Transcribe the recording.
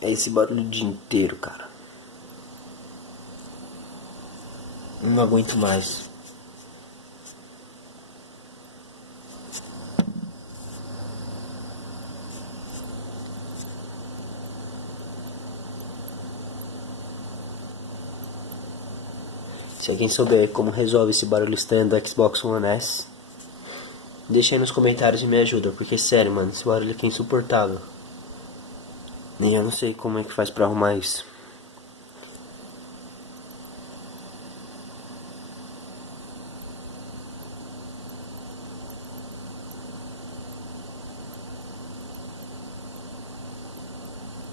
É esse barulho o dia inteiro, cara. Não aguento mais. Se alguém souber como resolve esse barulho estranho do Xbox One S, deixa aí nos comentários e me ajuda, porque sério, mano, esse barulho aqui é insuportável. Nem eu não sei como é que faz pra arrumar isso.